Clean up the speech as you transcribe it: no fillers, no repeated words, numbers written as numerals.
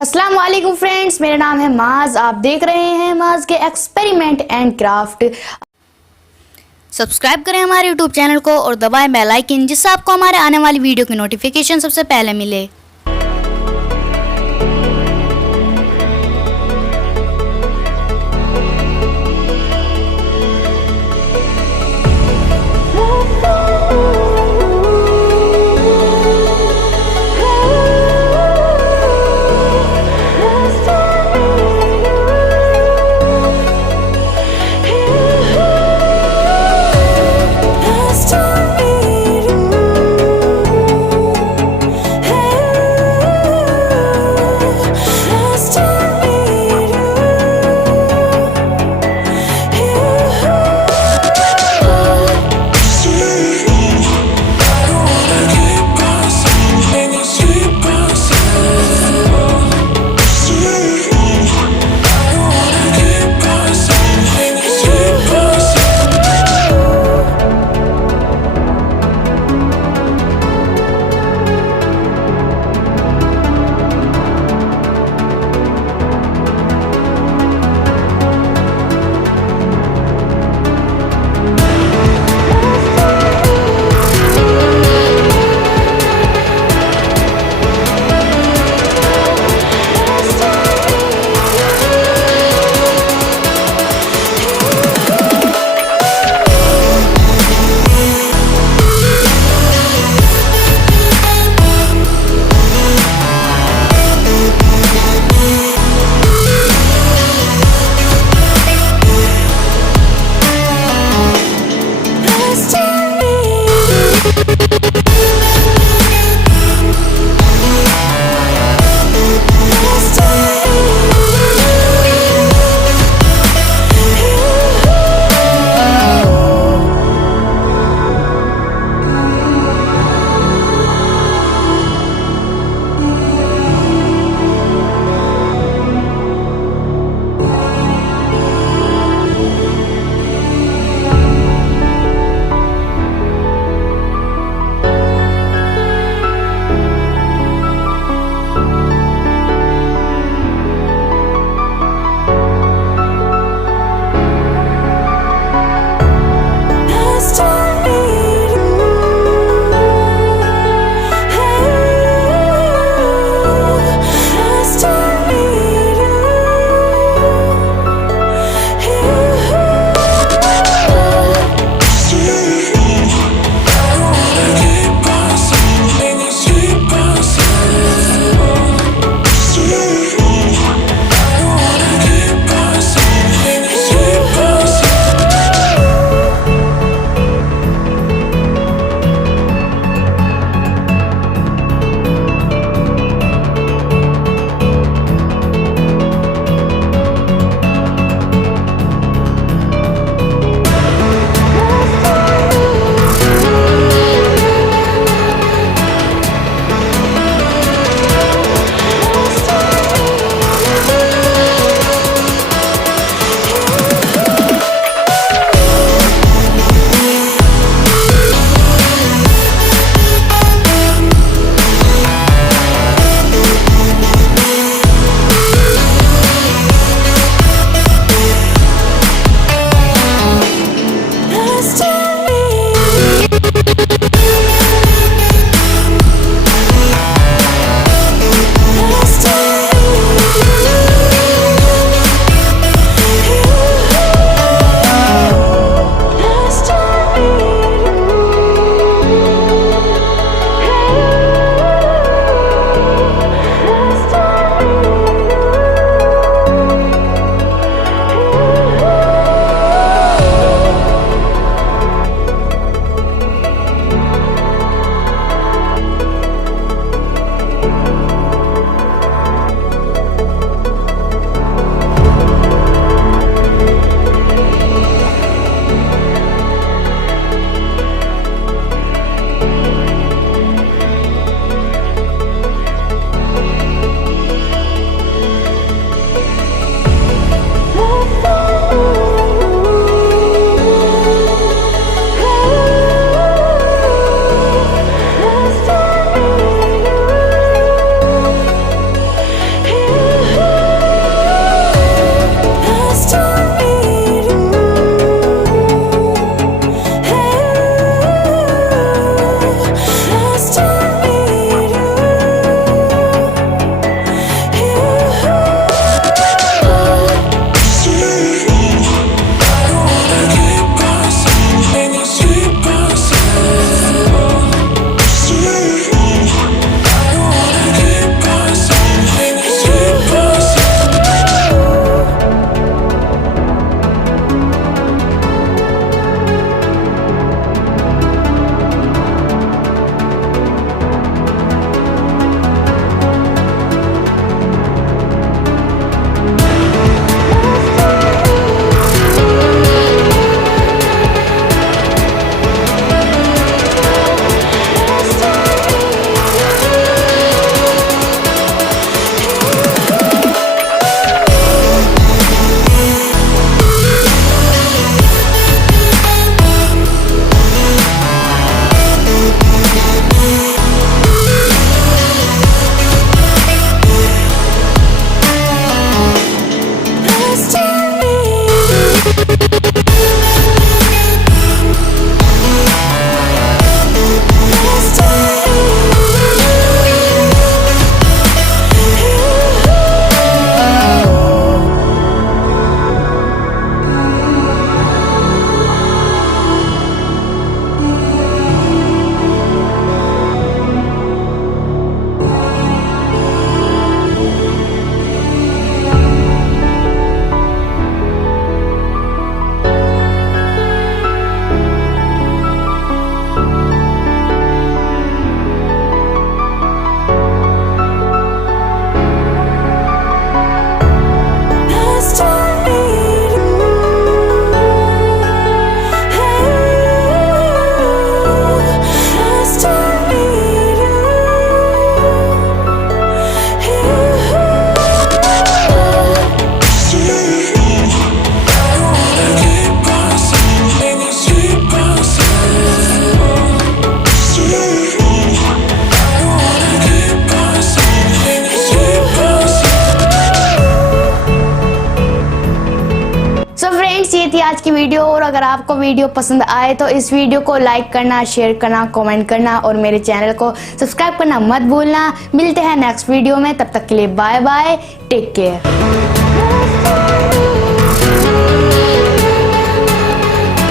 अस्सलाम वालेकुम फ्रेंड्स, मेरा नाम है माज। आप देख रहे हैं माज के एक्सपेरिमेंट एंड क्राफ्ट। सब्सक्राइब करें हमारे यूट्यूब चैनल को और दबाएं बेल आइकन, जिससे आपको हमारे आने वाली वीडियो की नोटिफिकेशन सबसे पहले मिले। सो फ्रेंड्स, ये थी आज की वीडियो। और अगर आपको वीडियो पसंद आए तो इस वीडियो को लाइक करना, शेयर करना, कमेंट करना और मेरे चैनल को सब्सक्राइब करना मत भूलना। मिलते हैं नेक्स्ट वीडियो में, तब तक के लिए बाय बाय, टेक केयर।